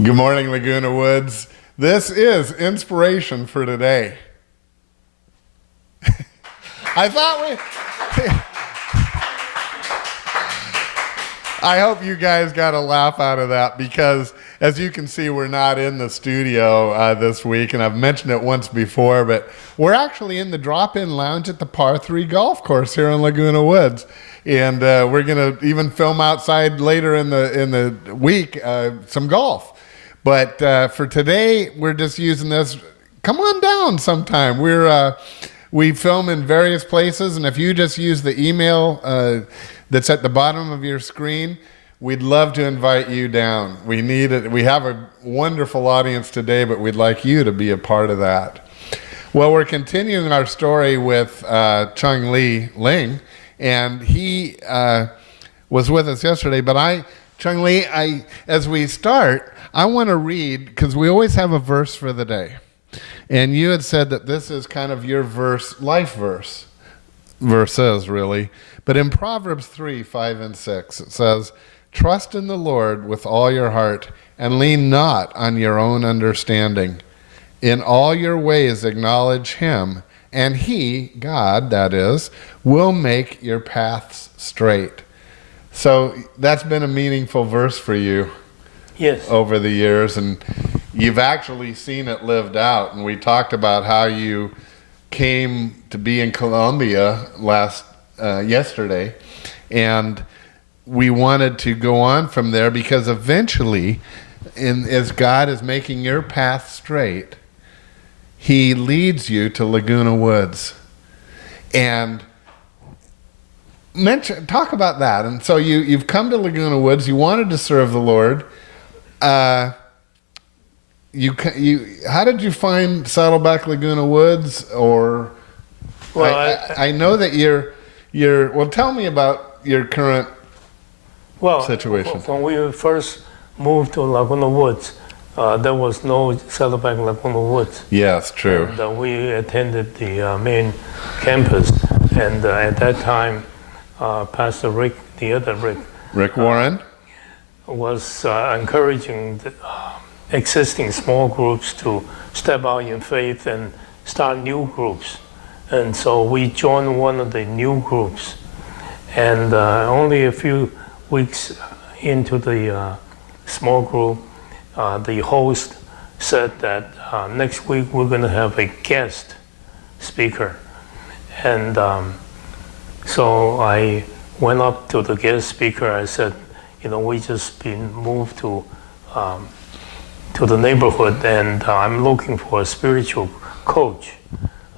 Good morning, Laguna Woods. This is inspiration for today. I hope you guys got a laugh out of that because, as you can see, we're not in the studio this week, and I've mentioned it once before, but we're actually in the drop-in lounge at the Par 3 golf course here in Laguna Woods. And we're going to even film outside later in the week some golf. But for today, we're just using this. Come on down sometime. We film in various places, and if you just use the email that's at the bottom of your screen, we'd love to invite you down. We need it. We have a wonderful audience today, but we'd like you to be a part of that. Well, we're continuing our story with Chung-Li Ling, and he was with us yesterday. But Chung-Li, as we start, I want to read, because we always have a verse for the day. And you had said that this is kind of your verses, really. But in Proverbs 3, 5, and 6, it says, "Trust in the Lord with all your heart, and lean not on your own understanding. In all your ways acknowledge him, and he," God that is, "will make your paths straight." So that's been a meaningful verse for you. Yes. Over the years, and you've actually seen it lived out. And we talked about how you came to be in Colombia yesterday, and we wanted to go on from there because eventually, as God is making your path straight, he leads you to Laguna Woods. And talk about that. And so you've come to Laguna Woods. You wanted to serve the Lord. How did you find Saddleback Laguna Woods? Or, well, I know that you're. Well, tell me about your current situation. When we first moved to Laguna Woods, there was no Saddleback Laguna Woods. Yes, true. And we attended the main campus, and at that time, Pastor Rick, the other Rick Warren, was encouraging the existing small groups to step out in faith and start new groups. And so we joined one of the new groups. And only a few weeks into the small group, the host said that next week we're going to have a guest speaker. And so I went up to the guest speaker. I said, we just been moved to the neighborhood, and I'm looking for a spiritual coach.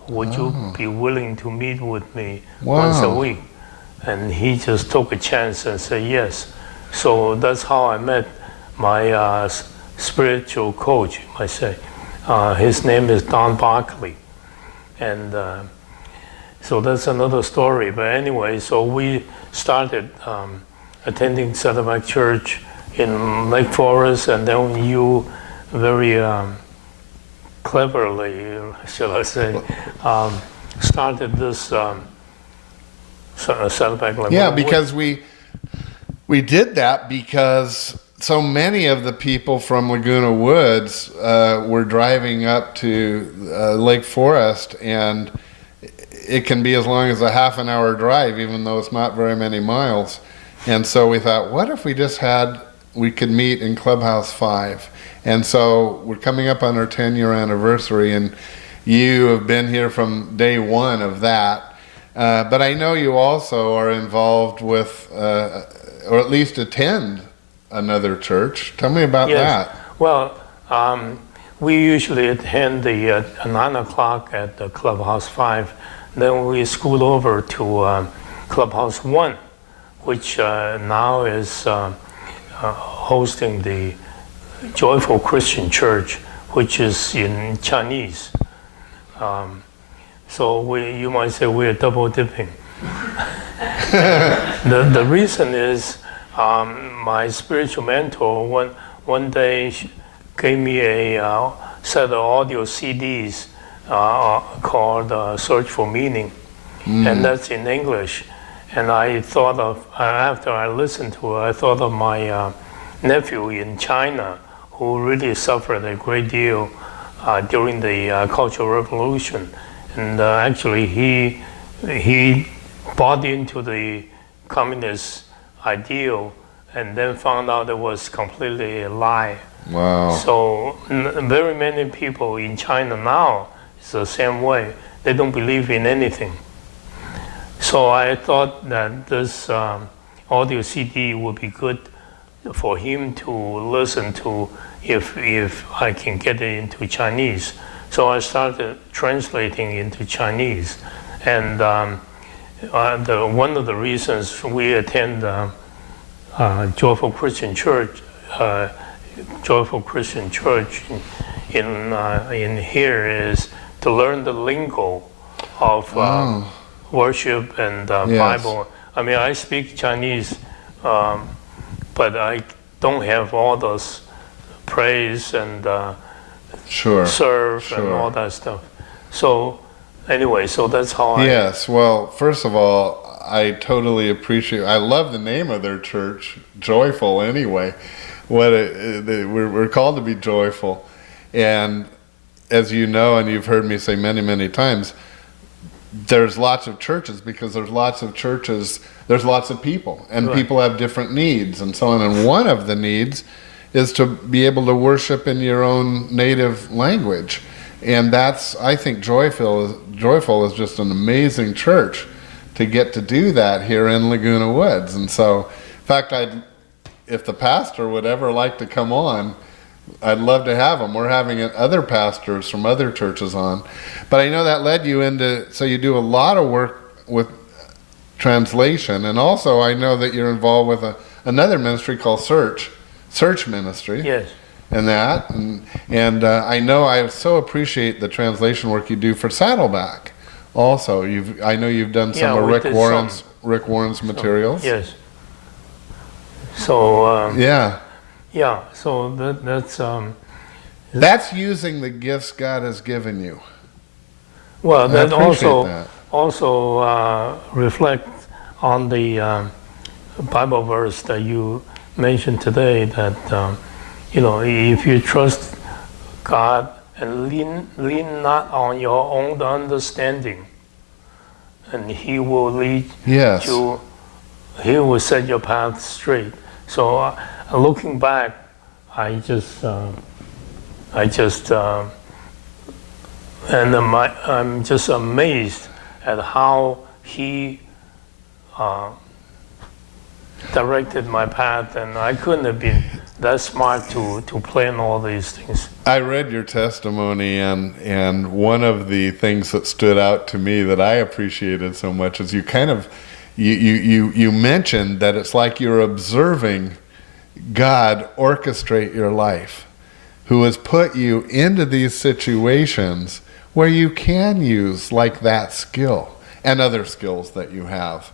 Would you be willing to meet with me once a week? And he just took a chance and said yes. So that's how I met my spiritual coach, I say. His name is Don Barkley. And so that's another story. But anyway, so we started attending Saddleback Church in Lake Forest, and then you very cleverly, shall I say, started this Saddleback Laguna. Yeah, because we did that because so many of the people from Laguna Woods were driving up to Lake Forest, and it can be as long as a half an hour drive, even though it's not very many miles. And so we thought, what if we could meet in Clubhouse 5? And so we're coming up on our 10-year anniversary, and you have been here from day one of that. But I know you also are involved with, or at least attend another church. Tell me about that. Well, we usually attend the 9 o'clock at the Clubhouse 5. Then we scoot over to Clubhouse 1, which now is hosting the Joyful Christian Church, which is in Chinese. So you might say we're double dipping. The reason is my spiritual mentor one day gave me a set of audio CDs called Search for Meaning, and that's in English. And I thought of, after I listened to it, I thought of my nephew in China who really suffered a great deal during the Cultural Revolution, and actually he bought into the communist ideal, and then found out it was completely a lie. Wow. So very many people in China now is the same way. They don't believe in anything. So I thought that this audio CD would be good for him to listen to if I can get it into Chinese. So I started translating into Chinese. And one of the reasons we attend Joyful Christian Church in here is to learn the lingo of worship and Yes. Bible. I mean, I speak Chinese, but I don't have all those praise and serve and all that stuff. So anyway, so that's how Yes, well, first of all, I totally appreciate, I love the name of their church, Joyful anyway. We're called to be joyful. And as you know, and you've heard me say many, many times, there's lots of churches because there's lots of churches, there's lots of people, and Right. people have different needs and so on. And one of the needs is to be able to worship in your own native language. And that's, I think Joyful is just an amazing church to get to do that here in Laguna Woods. And so, in fact, if the pastor would ever like to come on, I'd love to have him. We're having other pastors from other churches on. But I know that led you into, so you do a lot of work with translation. And also I know that you're involved with another ministry called Search Ministry. Yes. And that. And I know I so appreciate the translation work you do for Saddleback. Also, I know you've done some of Rick Warren's materials. Yes. So Yeah. yeah. So That's using the gifts God has given you. well. I That appreciate also reflect on the Bible verse that you mentioned today. That if you trust God and lean not on your own understanding, and He will lead Yes. you. He will set your path straight. So looking back, I'm just amazed at how He directed my path, and I couldn't have been that smart to plan all these things. I read your testimony, and one of the things that stood out to me that I appreciated so much is you kind of you mentioned that it's like you're observing God orchestrate your life, who has put you into these situations where you can use like that skill and other skills that you have.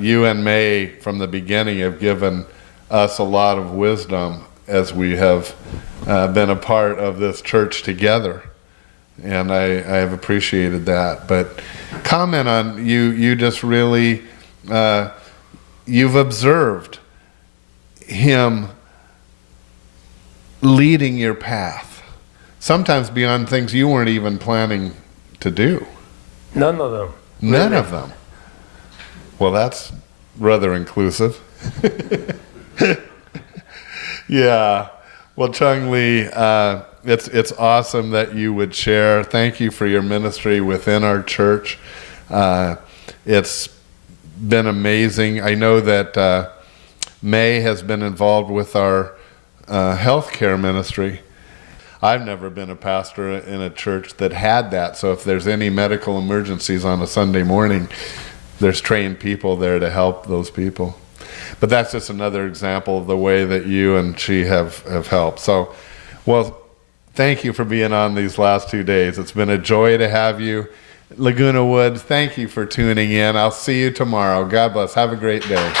You and May from the beginning have given us a lot of wisdom as we have been a part of this church together. And I have appreciated that. But comment on, you just really, you've observed Him leading your path, sometimes beyond things you weren't even planning to do. None of them. None Really. of them. Well, that's rather inclusive. Yeah. Well, Chung-Li, it's awesome that you would share. Thank you for your ministry within our church. It's been amazing. I know that May has been involved with our healthcare ministry. I've never been a pastor in a church that had that. So if there's any medical emergencies on a Sunday morning, there's trained people there to help those people. But that's just another example of the way that you and she have helped. So, well, thank you for being on these last 2 days. It's been a joy to have you. Laguna Woods, thank you for tuning in. I'll see you tomorrow. God bless. Have a great day.